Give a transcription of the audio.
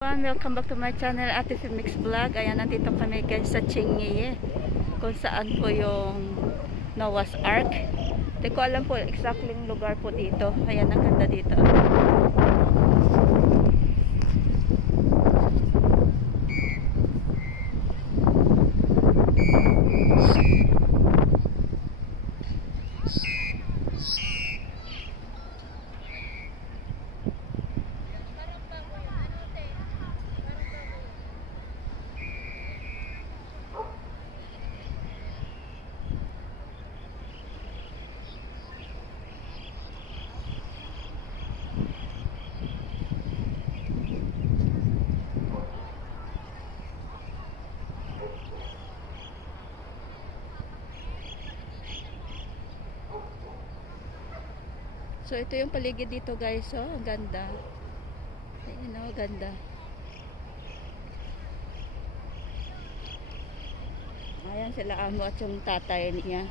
Welcome back to my channel, Ate Mix Vlog. Ayan, nandito kami guys sa Chingy, kung saan po yung Noah's Ark. Hindi ko alam po exactly yung lugar po dito. Ayan, ang ganda dito. So ito yung paligid dito guys, oh, ang ganda. Ayun, oh, ganda. Ayan sila amo at yung tatay niya.